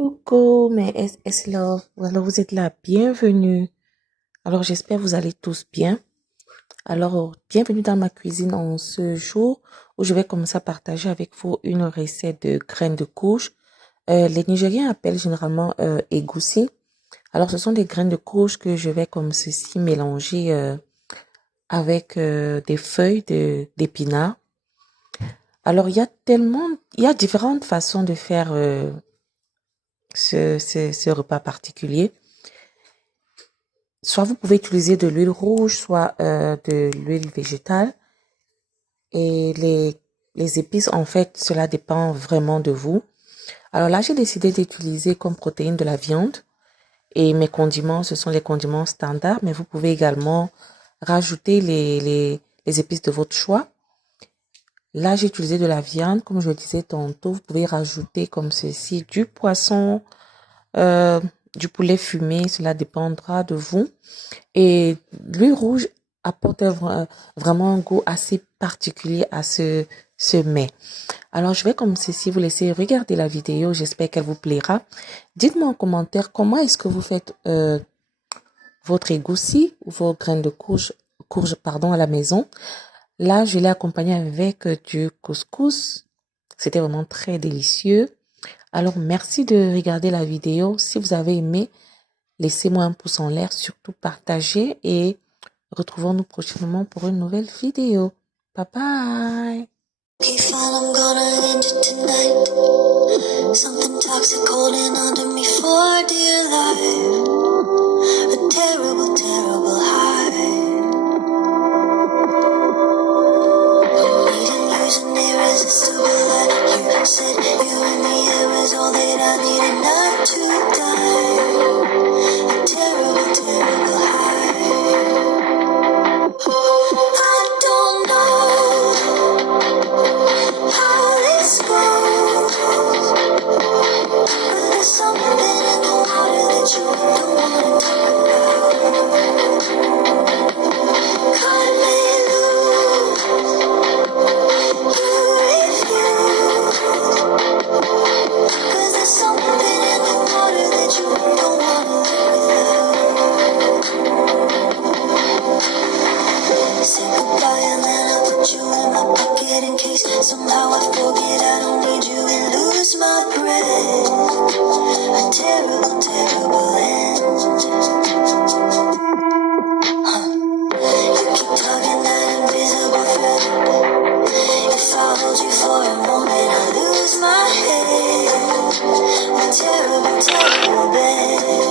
Coucou mes S Love, alors vous êtes là, bienvenue. Alors j'espère que vous allez tous bien. Alors bienvenue dans ma cuisine en ce jour où je vais commencer à partager avec vous une recette de graines de courge. Les Nigériens appellent généralement Egusi. Alors ce sont des graines de courge que je vais comme ceci mélanger avec des feuilles d'épinards. Alors il y a différentes façons de faire ce repas particulier. Soit vous pouvez utiliser de l'huile rouge, soit de l'huile végétale. Et les épices, en fait, cela dépend vraiment de vous. Alors là, j'ai décidé d'utiliser comme protéine de la viande. Et mes condiments, ce sont les condiments standards, mais vous pouvez également rajouter les épices de votre choix. Là, j'ai utilisé de la viande, comme je le disais tantôt. Vous pouvez rajouter comme ceci du poisson, du poulet fumé, cela dépendra de vous. Et l'huile rouge apporte vraiment un goût assez particulier à ce mets. Alors, je vais comme ceci vous laisser regarder la vidéo. J'espère qu'elle vous plaira. Dites-moi en commentaire comment est-ce que vous faites votre egusi ou vos graines de courge à la maison. Là, je l'ai accompagné avec du couscous. C'était vraiment très délicieux. Alors, merci de regarder la vidéo. Si vous avez aimé, laissez-moi un pouce en l'air, surtout partagez et retrouvons-nous prochainement pour une nouvelle vidéo. Bye bye. Okay, fine, I'm gonna end it tonight. Something toxic holding under me for dear life. A terrible, terrible high. Needing years and irresistible light. You said you and me, it was all that I needed not to die. A terrible, terrible high. I don't know how this goes, but there's something in the water that you don't want to talk about. Cut me loose, you refuse, 'cause there's something in the water that you don't want to live without. Say goodbye and then I put you in my pocket in case somehow I forget I don't need you and lose my breath. A terrible, terrible end. You keep tugging that invisible thread. If I hold you for a moment I lose my head. A terrible, terrible bed.